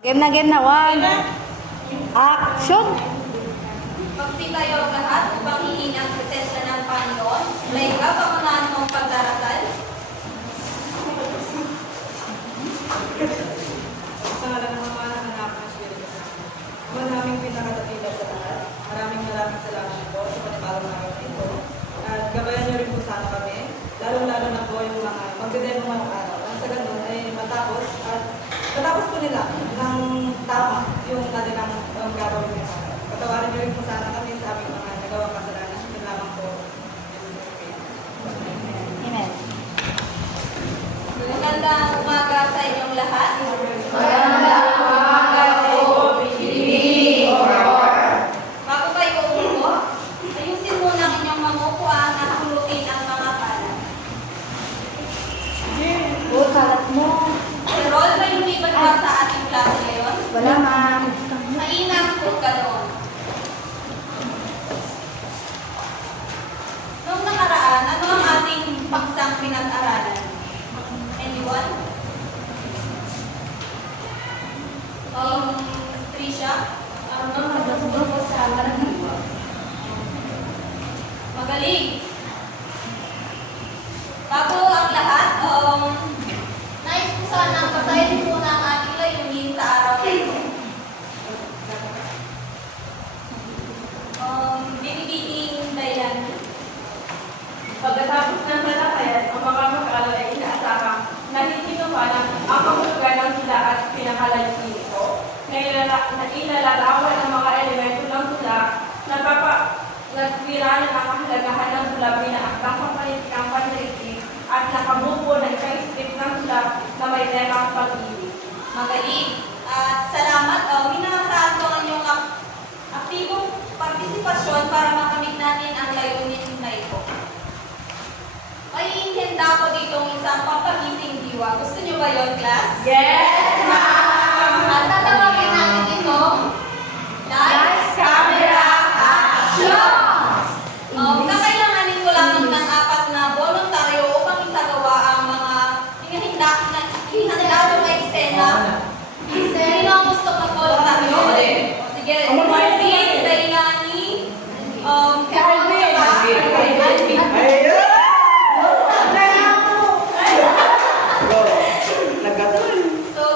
Game na. One. Action! Magsitayo ang lahat upang hingin ang presensya ng Panginoon. Lay ka, pangunahan mong pagdarasal. Sa ngalan ng Ama ng Anak ng Espiritu Santo. Ama naming pinakatatila sa lahat. Maraming salamat po sa panibagong araw na ito. At gabayan niyo rin po sana kami, lalo-lalo na po yung mga magdademo ngayong araw. Ang sa ganun ay matapos po nila ng tama yung kanilang gagawin nila. Patawarin niyo rin po sana kami sa aming mga nagawang kasalanan. Yun lamang po. Amen. Magandang umaga sa inyong lahat. Bago kayo umupo, ayusin muna ang inyong mamukuan at hulutin ang mga kalat. Uy, kalat mo. Carol, may lumiban ba sa ating klase ngayon? Wala, ma'am. Mainam po ka doon. Noong nakaraan, ano ang ating paksang pinag-aralan? Anyone? Trisha? Magaling. Bago ang lahat, nais ko sana basahin muna ang ating layunin sa araw na ito. Binibining Dayan. Pagkatapos ng talakayan, ang mga mag-aaral ay inaasahang natitinupalak ang kahulugan ng tula at pinakalayunin nito na ilalarawan ang mga elemento ng tula na nagpiranan ang kahalagahan ng tula bilang akdang pamalitikang panrigid at nakabubo na ika-script ng tula na may temang pag-ibig. Magaling. At salamat. Minasaan ko ang inyong aktibong partisipasyon para makamit natin ang layunin na ito. May ihanda ko ditong isang pampagising diwa. Gusto niyo ba yon, class? Yes, ma'am! At tatawagin natin itong Lights, Camera, Action! Kakailanganin ko lamang ng 4 na voluntaryo upang isagawa ang mga hinihanda ng eksena. Sino ang gusto mag-voluntaryo? Sige, si Marvin, Dainani, Calvin, So,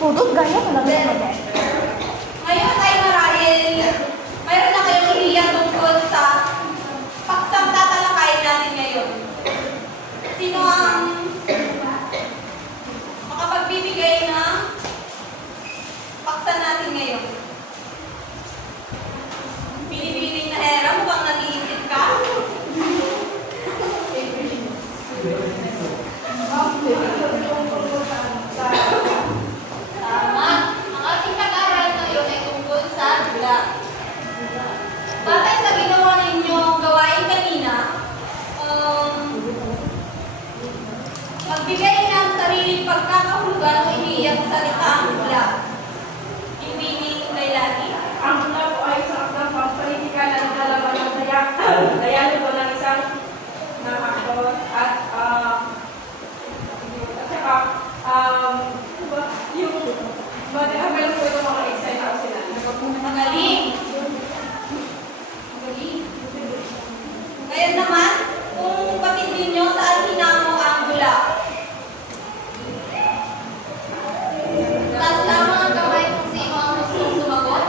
Pudot, gaya mo lang yan. Ngayon ay marahil mayroon na kayong ideya tungkol sa paksang tatalakayin natin ngayon. Sino ang makapagbibigay ng paksa natin ngayon? Binibining na Hera, mukhang nag-iisip ka. Tama. Ang ating pag-aaral ngayon ay tungkol sa dula. Batay sa ginawa ninyong gawain kanina, magbigay ng sariling pagkakahulugan o iniiyak sa salitang dula. Binibining Lailani. Ang tula po ay isang akdang pampolitika na nagdalaman ng dayalo po ng isang aktor at saka yung meron po ito mga excite out sila. Magaling. Magaling. Ngayon naman, kung batid ninyo saan hinamo ang dula. Taas lamang ang kamay kung sino ang gusto sumagot.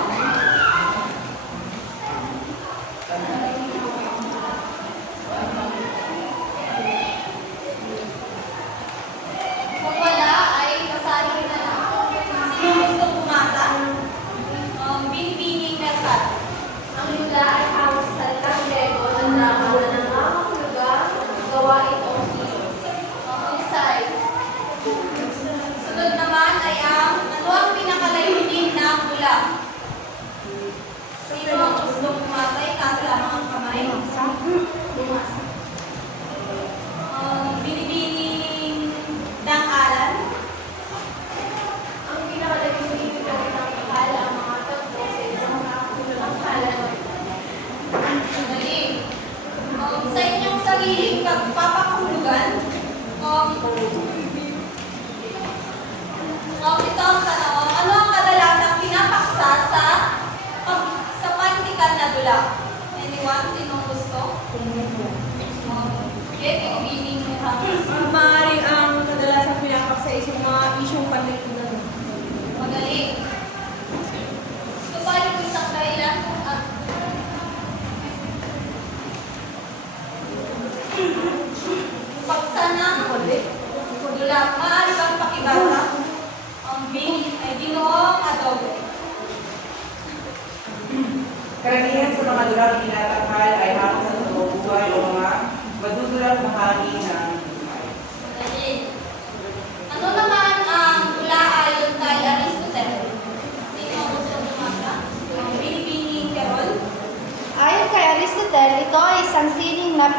Kung wala, ay pasahin na lang. Sino gusto pumasa? Binibining Mercat. Ang dula ay hawak sa salitang Grego ng drama na nangangahulugan, gawain o kilos. Husay. Sunod naman ay ano ang pinakalayunin ng dula? Sino ang gusto pumasa? Taas lamang ang kamay. Binibining Dang-alan. Ang pinakalayunin nito ay pagpapala ang mga tagpo sa isang nakakululang halaman. Magaling. Sa inyong sariling pagpapakahulugan, ito ang tanong, ano ang kadalasang pinapaksa sa pantikan na dula? Anyone? Sinong gusto? Okay, binibining Ramos. Maaaring ang kadalasang pinapaksa is yung mga isyong panlipunan. Magaling. Ito ba yung isang dahilan kung paksa ng dula? Maaari bang pakibasa? Ang Ginoong Adobe. Karamihan sa mga dulang tinatanghal ay hamon sa buhay o mga madudulang bahagi ng buhay. Magaling. Ano naman ang dula ayon kay Aristotle? Sino ang gusto bumasa? Ang Binibining Carol? Ayon kay Aristotle, ito ay isang sining na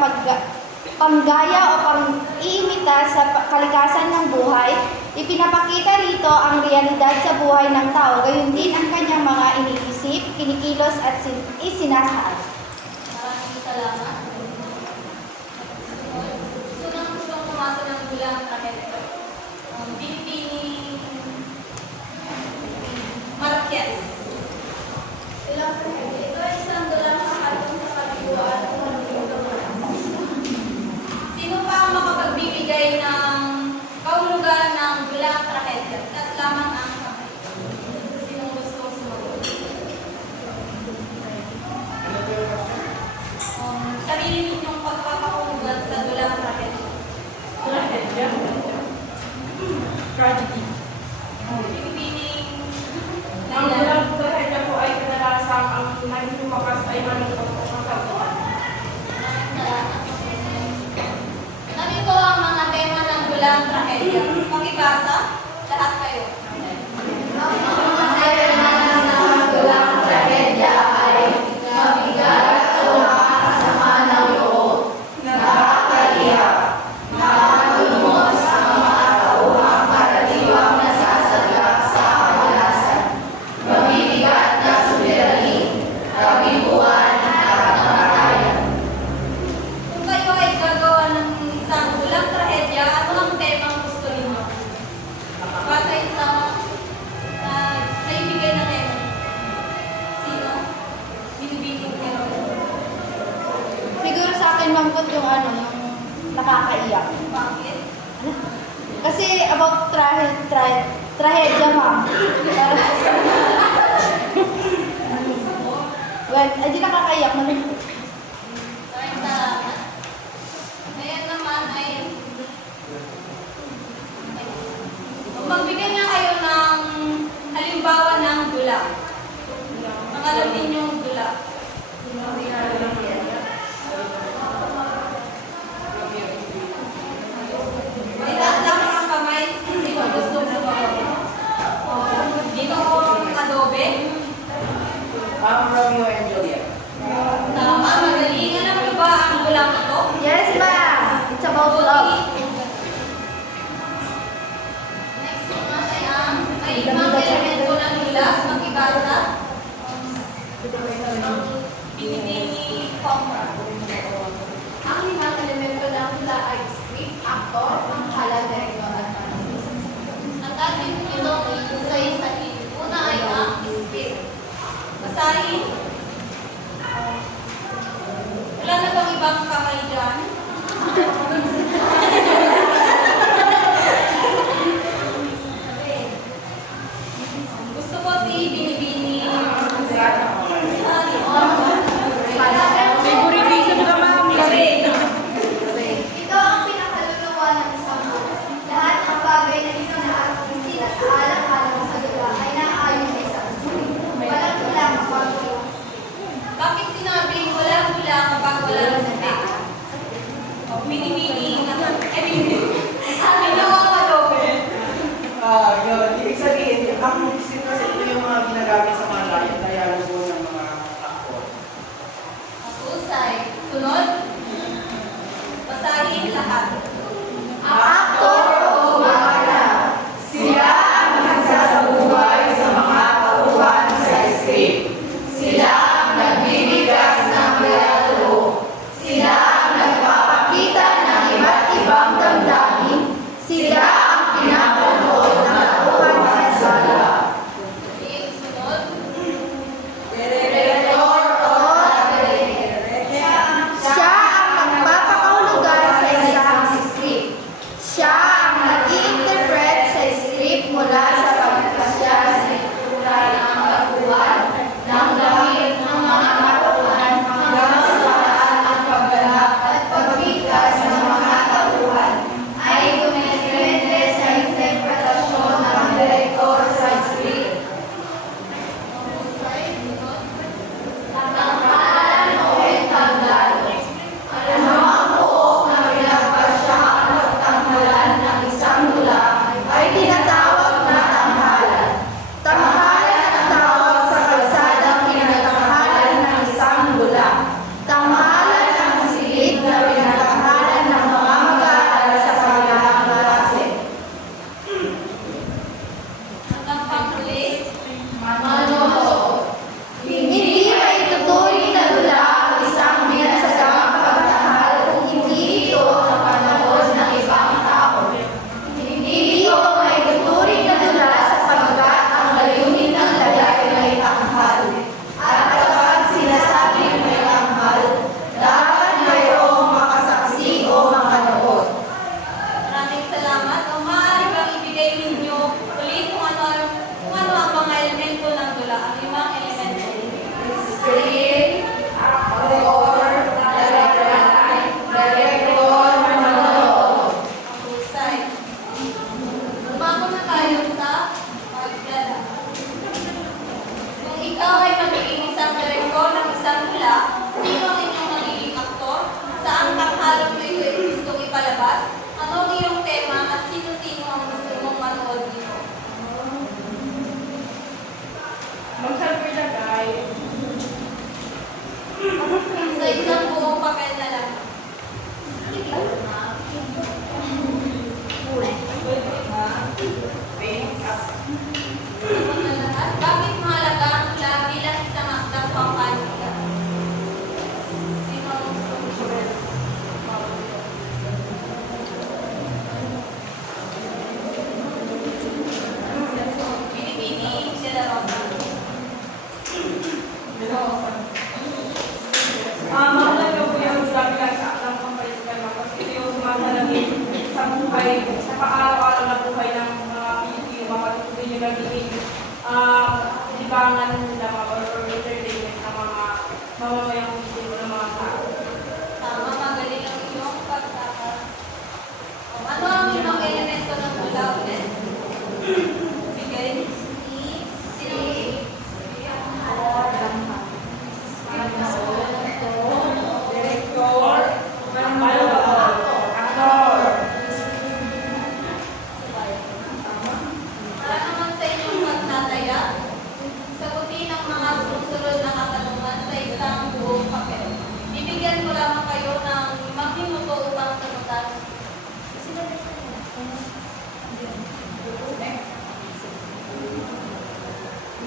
panggaya o pang-iimita sa kalikasan ng buhay. Ipinapakita rito ang realidad sa buhay ng tao, gayon din ang kanyang mga iniisip, kinikilos at isinasaad. Maraming salamat. Sino ang gustong pumasa ng dulang kahit ang Binibining Marquez? Ilang ito ay isang dulang kahalong sa kaliguan o kaliguan. Sino pa ang makapagbibigay ng kahulugan ng dulang trahedya? Taas lamang ang kamay. Sinong gusto sumagot? Sarili ninyong pagpapahulugan sa dulang trahedya. Tragedya. Tragedy. Binibining Ang dulang trahedya po ay kadalasang ang naging wakas ay malungkot o kasaguan. Narito ang mga tema ng dulang trahedya. Pakibasa, lahat kayo. Ang mga tema ng dulang trahedya ay mabigat o makakasama ng loob, nakakaiyak, nakakalumos ang mga tauhang karaniwang nasasadlak sa kamalasan, mabibigat na suliranin, kabibuan at kamatayan. Kung kayo ay gagawa ng isang dulang trahedya, ano ang temang gusto ninyo? Batay sa naibigay na tema. Sino? Binibining Carol. Siguro sa akin mangkot yung yung nakakaiyak. Bakit? Kasi about Trahedya, ma'am. Well, di nakakaiyak naman. Maraming salamat. Ngayon naman ay magbigay nga kayo ng halimbawa ng dula. Ang alam ninyong dula. Itaas lang ang kamay kung gusto mo sumagot. Dito ko adobe. Romeo and Juliet. Tama, magaling. Alam niyo ba ang dulang ito? Yes, ma'am. It's about love. Next naman ay ang may mga elemento ng dula. Makibasa. Binigay ni Comra. Ang limang elemento ng hula ay script, actor, panghalan, director, at manuskrito. Ang ating nitong isa-isahin. Una ay ang script. Basahin. Wala na bang ibang kamay dyan? Gusto ko si Binibini. May revision ka, ma'am. Ito ang pinakaluluwa ng isang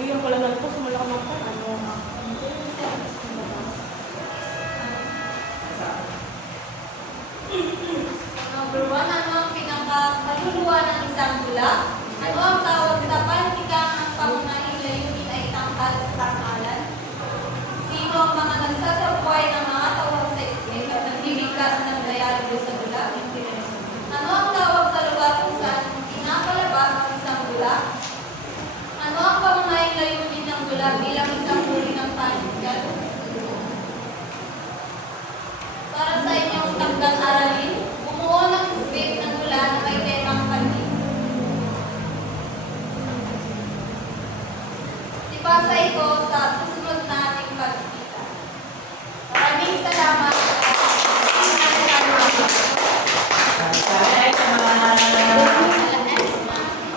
bibigyan ko lang ng po sa malaking ano. Number 1, ano ang pinakakaluluwa ng isang dula? Ano ang tawag sa pantikang ang pangunahing layunin ay tangkal sa tanghalan? Sino ang mga nagsasabuhay ng mga tawag sa isip at nagbibigkas ng dialogo sa dula? Ano ang tawag sa lugar kung saan pinapalabas ang isang dula? Ano ang pangunahing layunin ng dula bilang isang uri ng panitikan? Para sa inyong takdang aralin, bumuo ng script ng dula na may temang pandig. Ipasa ito sa